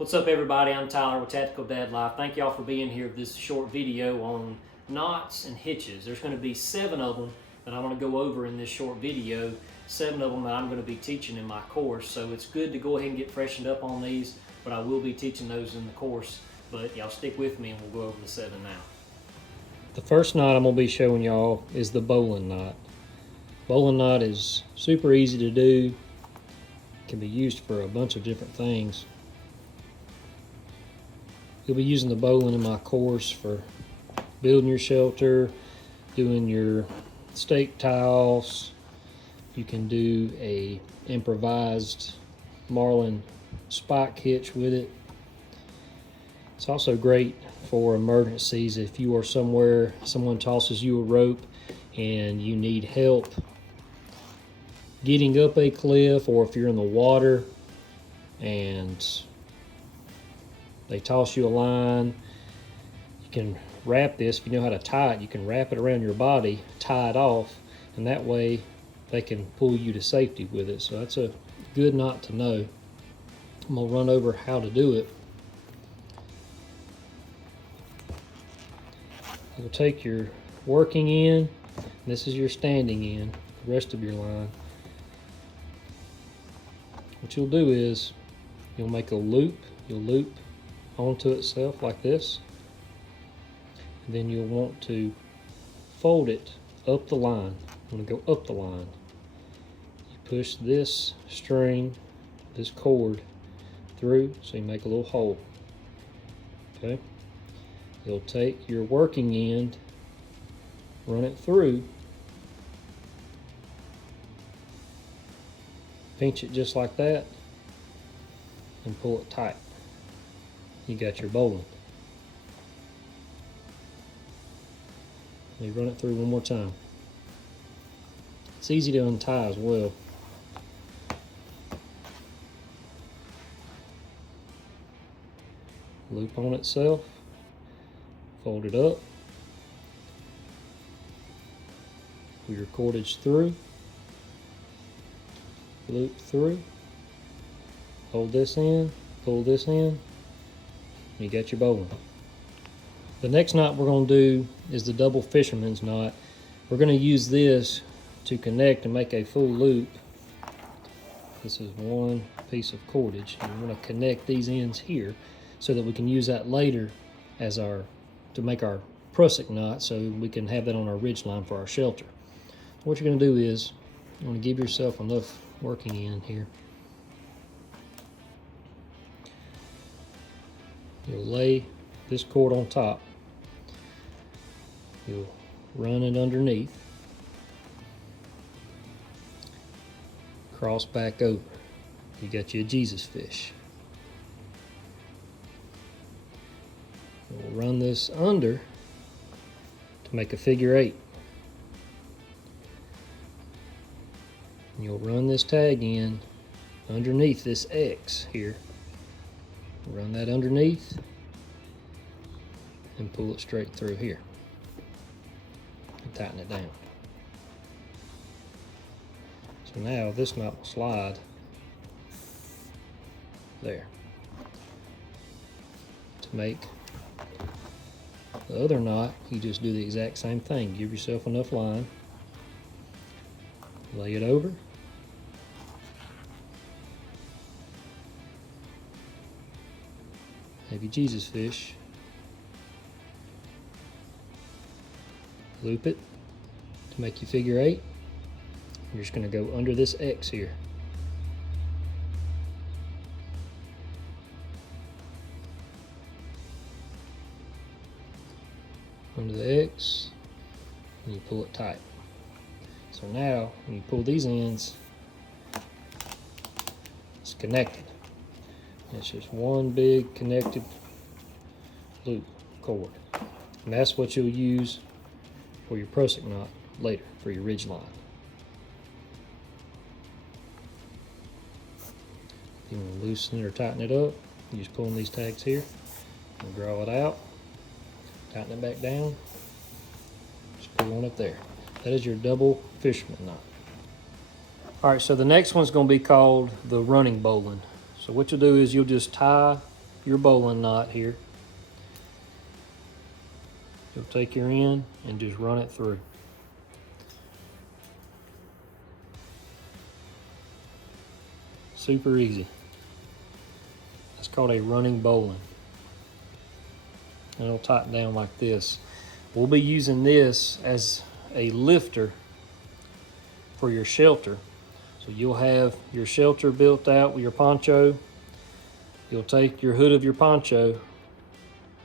What's up, everybody? I'm Tyler with Tactical Dad Life. Thank y'all for being here for this short video on knots and hitches. There's going to be 7 of them that I'm going to go over in this short video. 7 of them that I'm going to be teaching in my course. So it's good to go ahead and get freshened up on these, but I will be teaching those in the course. But y'all stick with me and we'll go over the 7 now. The first knot I'm going to be showing y'all is the bowline knot. Bowline knot is super easy to do. It can be used for a bunch of different things. You'll be using the bowline in my course for building your shelter, doing your stake tiles. You can do a improvised marlin spike hitch with it. It's also great for emergencies if you are somewhere, someone tosses you a rope and you need help getting up a cliff, or if you're in the water and they toss you a line. You can wrap this, if you know how to tie it, you can wrap it around your body, tie it off, and that way they can pull you to safety with it. So that's a good knot to know. I'm gonna run over how to do it. You'll take your working end, this is your standing end, the rest of your line. What you'll do is you'll make a loop, you'll loop onto itself like this, and then you'll want to fold it up the line. I'm going to go up the line. You push this string, this cord through, so you make a little hole. Okay, you'll take your working end, run it through, pinch it just like that, and pull it tight. You got your bowline. Let me run it through one more time. It's easy to untie as well. Loop on itself, fold it up, pull your cordage through, loop through, hold this in, pull this in, you got your bowline. The next knot we're going to do is the double fisherman's knot. We're going to use this to connect and make a full loop. This is one piece of cordage, and we're going to connect these ends here so that we can use that later as to make our prusik knot, so we can have that on our ridge line for our shelter. What you're going to do is you want to give yourself enough working end here. You'll lay this cord on top. You'll run it underneath. Cross back over. You got you a Jesus fish. We'll run this under to make a figure 8. And you'll run this tag in underneath this X here. Run that underneath and pull it straight through here and tighten it down. So now this knot will slide there. To make the other knot, you just do the exact same thing. Give yourself enough line, lay it over, have your Jesus fish, loop it to make your figure 8. You're just going to go under this X here. Under the X, and you pull it tight. So now, when you pull these ends, it's connected. It's just one big connected loop cord. And that's what you'll use for your prusik knot later for your ridge line. If you want to loosen it or tighten it up, you just pull on these tags here and draw it out, tighten it back down, just pull on it there. That is your double fisherman knot. All right, so the next one's going to be called the running bowline. So what you'll do is you'll just tie your bowline knot here. You'll take your end and just run it through. Super easy. That's called a running bowline. And it'll tighten down like this. We'll be using this as a lifter for your shelter. So you'll have your shelter built out with your poncho. You'll take your hood of your poncho,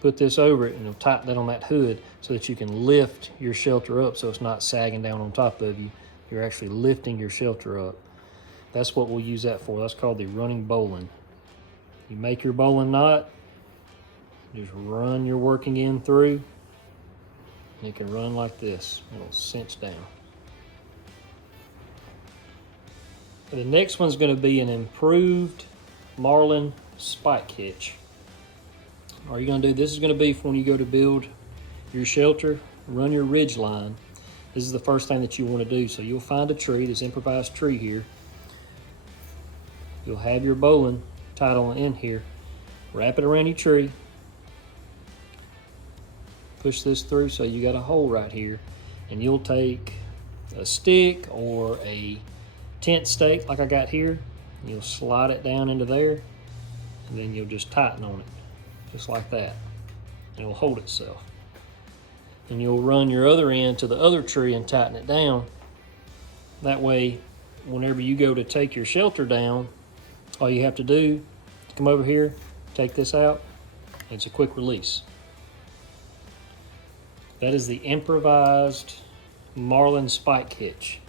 put this over it, and you'll tighten that on that hood so that you can lift your shelter up so it's not sagging down on top of you. You're actually lifting your shelter up. That's what we'll use that for. That's called the running bowline. You make your bowline knot, just run your working end through, and it can run like this. It'll cinch down. The next one's going to be an improved marlin spike hitch. All you're going to do, this is going to be for when you go to build your shelter, run your ridge line. This is the first thing that you want to do. So you'll find a tree, this improvised tree here. You'll have your bowline tied on the end here. Wrap it around your tree. Push this through so you got a hole right here. And you'll take a stick or a tent stake like I got here. You'll slide it down into there, and then you'll just tighten on it, just like that. And it'll hold itself. And you'll run your other end to the other tree and tighten it down. That way, whenever you go to take your shelter down, all you have to do is come over here, take this out, and it's a quick release. That is the improvised marlin spike hitch.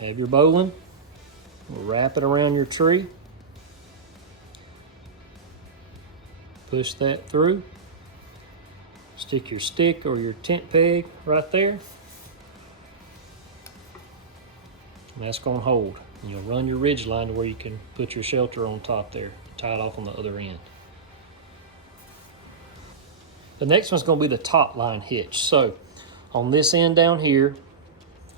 Have your bowline, wrap it around your tree, push that through, stick your stick or your tent peg right there, and that's going to hold. And you'll run your ridge line to where you can put your shelter on top there, tie it off on the other end. The next one's going to be the top line hitch. So on this end down here,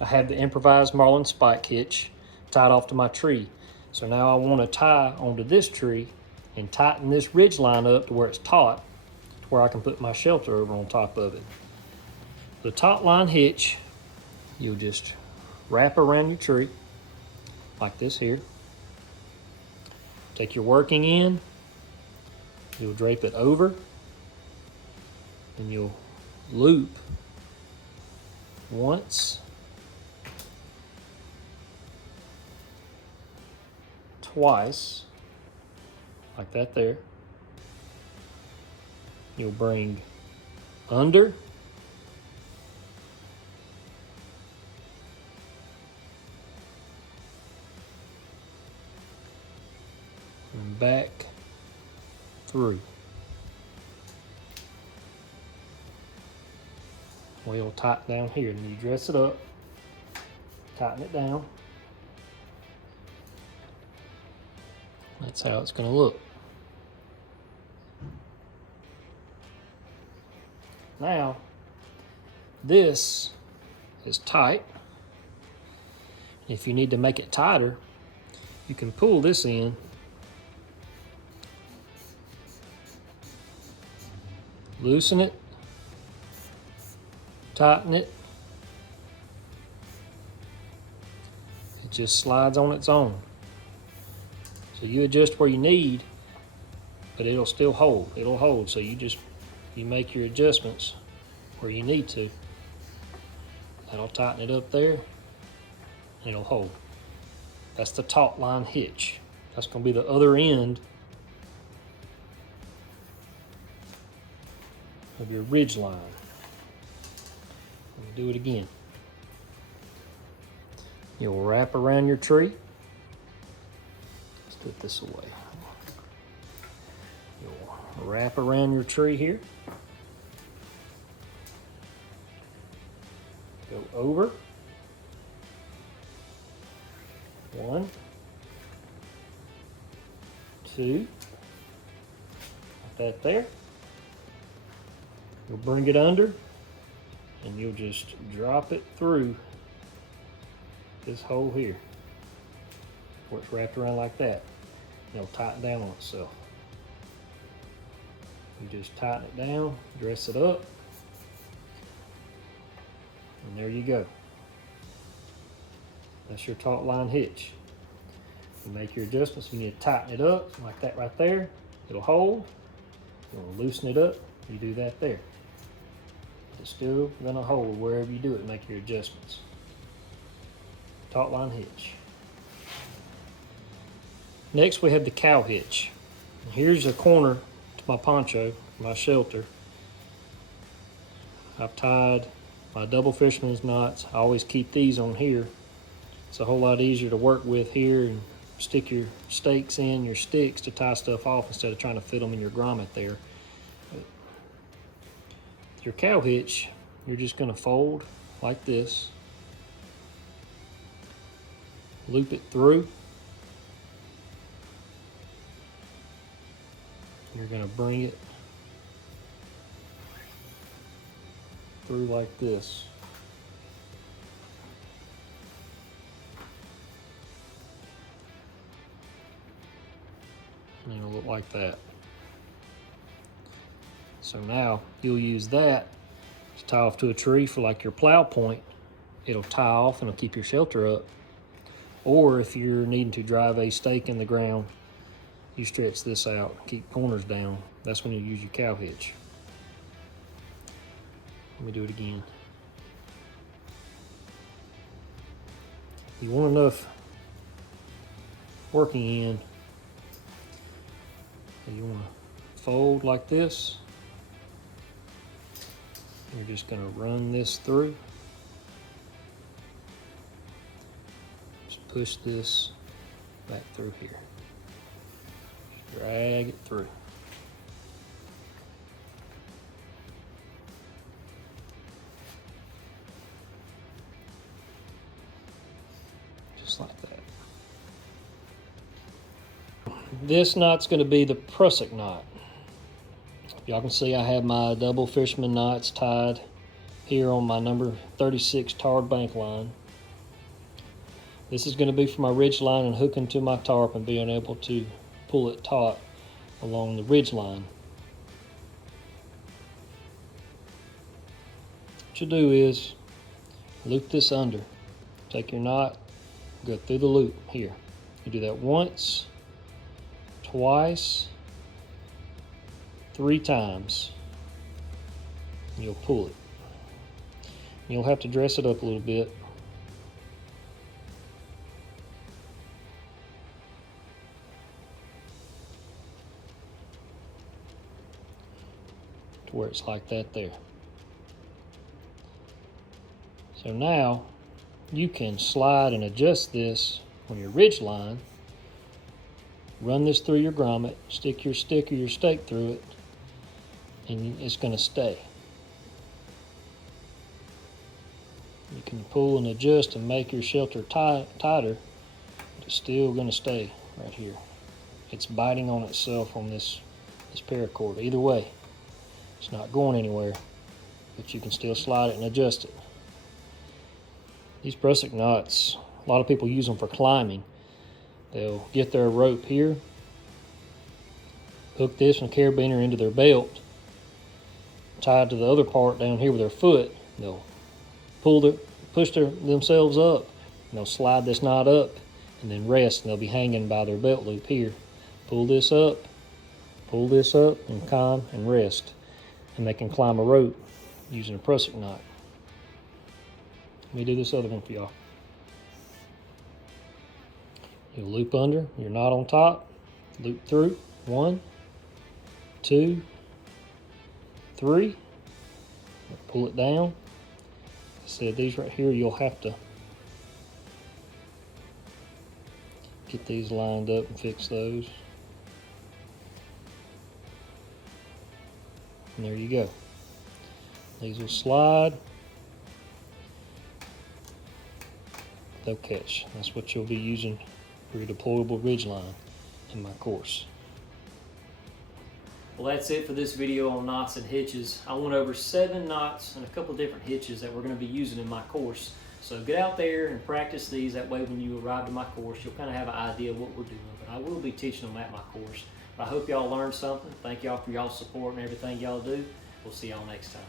I have the improvised marlin spike hitch tied off to my tree. So now I want to tie onto this tree and tighten this ridge line up to where it's taut, to where I can put my shelter over on top of it. The top line hitch, you'll just wrap around your tree like this here. Take your working end, you'll drape it over, and you'll loop once, twice, like that there. You'll bring under, and back through. We'll tighten down here, and you dress it up, tighten it down. That's how it's going to look. Now, this is tight. If you need to make it tighter, you can pull this in, loosen it, tighten it. It just slides on its own. So you adjust where you need, but it'll still hold. It'll hold. So you make your adjustments where you need to. That'll tighten it up there, and it'll hold. That's the taut line hitch. That's going to be the other end of your ridge line. Let me do it again. You'll wrap around your tree. Let's do it this way. You'll wrap around your tree here. Go over. 1, 2. Like that there. You'll bring it under, and you'll just drop it through this hole here where it's wrapped around like that. It'll tighten down on itself. You just tighten it down, dress it up, and there you go. That's your taut line hitch. You make your adjustments. You need to tighten it up like that right there. It'll hold. You want to loosen it up, you do that there. It's still gonna hold wherever you do it. Make your adjustments. Taut line hitch. Next we have the cow hitch. Here's a corner to my poncho, my shelter. I've tied my double fisherman's knots. I always keep these on here. It's a whole lot easier to work with here and stick your stakes in, your sticks to tie stuff off instead of trying to fit them in your grommet there. Your cow hitch, you're just going to fold like this, loop it through. You're going to bring it through like this. And it'll look like that. So now you'll use that to tie off to a tree for like your plow point. It'll tie off and it'll keep your shelter up. Or if you're needing to drive a stake in the ground, you stretch this out, keep corners down. That's when you use your cow hitch. Let me do it again. You want enough working in. You want to fold like this. You're just going to run this through. Just push this back through here. Just drag it through. Just like that. This knot's going to be the prusik knot. Y'all can see I have my double fisherman knots tied here on my number 36 tarred bank line. This is going to be for my ridge line and hooking to my tarp and being able to pull it taut along the ridge line. What you do is loop this under. Take your knot, go through the loop here. You do that once, twice, 3 times. You'll pull it. You'll have to dress it up a little bit. To where it's like that there. So now you can slide and adjust this on your ridge line. Run this through your grommet, stick your stick or your stake through it, and it's going to stay. You can pull and adjust and make your shelter tighter, but it's still going to stay right here. It's biting on itself on this paracord. Either way, it's not going anywhere, but you can still slide it and adjust it. These prusik knots, a lot of people use them for climbing. They'll get their rope here, hook this and a carabiner into their belt, tied to the other part down here with their foot. They'll push themselves up, and they'll slide this knot up and then rest, and they'll be hanging by their belt loop here. Pull this up, and climb and rest. And they can climb a rope using a prusik knot. Let me do this other one for y'all. You'll loop under, your knot on top, loop through, 1, 2, 3, pull it down. I said these right here, you'll have to get these lined up and fix those. And there you go. These will slide. They'll catch. That's what you'll be using for your deployable ridge line in my course. Well, that's it for this video on knots and hitches. I went over 7 knots and a couple of different hitches that we're going to be using in my course. So get out there and practice these. That way when you arrive to my course, you'll kind of have an idea of what we're doing. But I will be teaching them at my course. I hope y'all learned something. Thank y'all for y'all's support and everything y'all do. We'll see y'all next time.